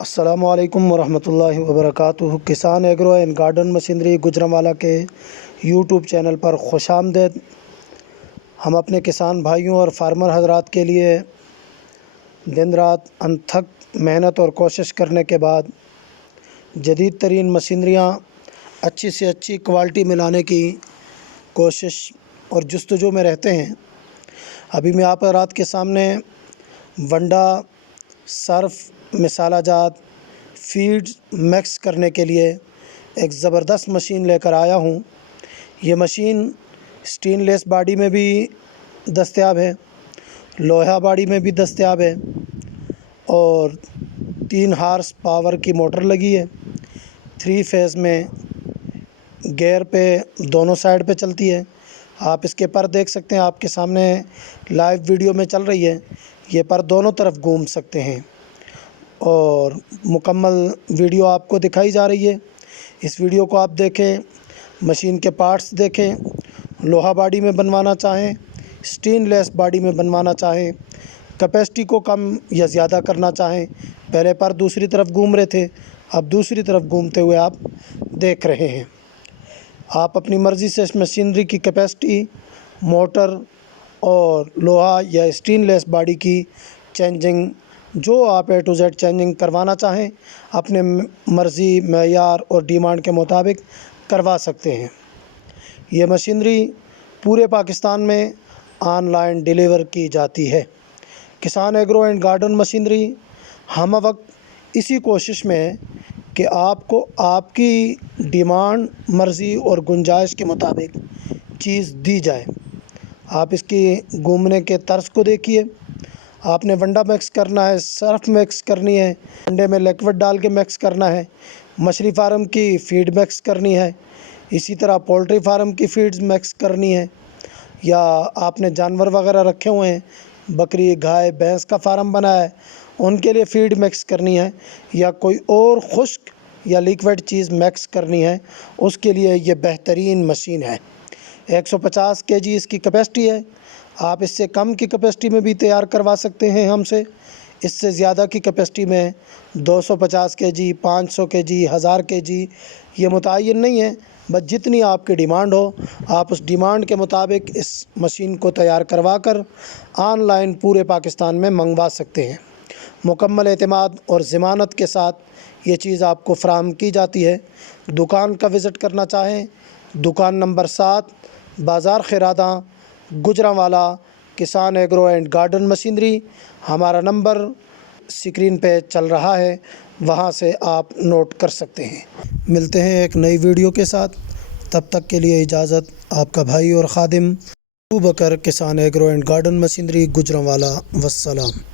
السلام علیکم ورحمۃ اللہ وبرکاتہ۔ کسان agro and garden machinery Gujranwala کے یوٹیوب چینل پر خوش آمدید۔ ہم اپنے کسان بھائیوں اور فارمر حضرات کے لیے دن رات انتھک محنت اور کوشش کرنے کے بعد جدید ترین مشینریاں اچھی سے اچھی کوالٹی میں لانے کی کوشش اور جستجو میں رہتے ہیں۔ ابھی میں آپ حضرات کے سامنے ونڈا، سرف، مسالہ جات، فیڈ مکس کرنے کے لیے ایک زبردست مشین لے کر آیا ہوں۔ یہ مشین سٹین لیس باڈی میں بھی دستیاب ہے، لوہا باڈی میں بھی دستیاب ہے اور 3 ہارس پاور کی موٹر لگی ہے۔ 3 فیز میں گیئر پہ دونوں سائیڈ پہ چلتی ہے۔ آپ اس کے پر دیکھ سکتے ہیں، آپ کے سامنے لائیو ویڈیو میں چل رہی ہے۔ یہ پر دونوں طرف گھوم سکتے ہیں اور مکمل ویڈیو آپ کو دکھائی جا رہی ہے۔ اس ویڈیو کو آپ دیکھیں، مشین کے پارٹس دیکھیں۔ لوہا باڈی میں بنوانا چاہیں، سٹین لیس باڈی میں بنوانا چاہیں، کیپیسٹی کو کم یا زیادہ کرنا چاہیں، پہلے پر دوسری طرف گھوم رہے تھے، اب دوسری طرف گھومتے ہوئے آپ دیکھ رہے ہیں۔ آپ اپنی مرضی سے اس مشینری کی کیپیسٹی، موٹر اور لوہا یا سٹین لیس باڈی کی چینجنگ، جو آپ A to Z چینجنگ کروانا چاہیں، اپنے مرضی، معیار اور ڈیمانڈ کے مطابق کروا سکتے ہیں۔ یہ مشینری پورے پاکستان میں آن لائن ڈیلیور کی جاتی ہے۔ کسان ایگرو اینڈ گارڈن مشینری ہم وقت اسی کوشش میں ہے کہ آپ کو آپ کی ڈیمانڈ، مرضی اور گنجائش کے مطابق چیز دی جائے۔ آپ اس کی گھومنے کے طرز کو دیکھیے۔ آپ نے ونڈا مکس کرنا ہے، سرف مکس کرنی ہے، ونڈے میں لیکوڈ ڈال کے مکس کرنا ہے، مچھلی فارم کی فیڈ مکس کرنی ہے، اسی طرح پولٹری فارم کی فیڈز مکس کرنی ہے، یا آپ نے جانور وغیرہ رکھے ہوئے ہیں، بکری، گائے، بھینس کا فارم بنا ہے، ان کے لیے فیڈ مکس کرنی ہے، یا کوئی اور خشک یا لیکوڈ چیز مکس کرنی ہے، اس کے لیے یہ بہترین مشین ہے۔ 150 kg اس کی کیپیسٹی ہے۔ آپ اس سے کم کی کیپیسٹی میں بھی تیار کروا سکتے ہیں ہم سے۔ اس سے زیادہ کی کیپیسٹی میں 250 kg، 500 kg، 1000 kg یہ متعین نہیں ہے، بس جتنی آپ کی ڈیمانڈ ہو، آپ اس ڈیمانڈ کے مطابق اس مشین کو تیار کروا کر آن لائن پورے پاکستان میں منگوا سکتے ہیں۔ مکمل اعتماد اور ضمانت کے ساتھ یہ چیز آپ کو فراہم کی جاتی ہے۔ دکان کا وزٹ کرنا چاہیں، دکان نمبر 7، بازار خیراتاں، گجرانوالہ، کسان ایگرو اینڈ گارڈن مشینری۔ ہمارا نمبر اسکرین پہ چل رہا ہے، وہاں سے آپ نوٹ کر سکتے ہیں۔ ملتے ہیں ایک نئی ویڈیو کے ساتھ، تب تک کے لیے اجازت۔ آپ کا بھائی اور خادم ابو بکر، کسان agro and garden machinery Gujranwala. والسلام۔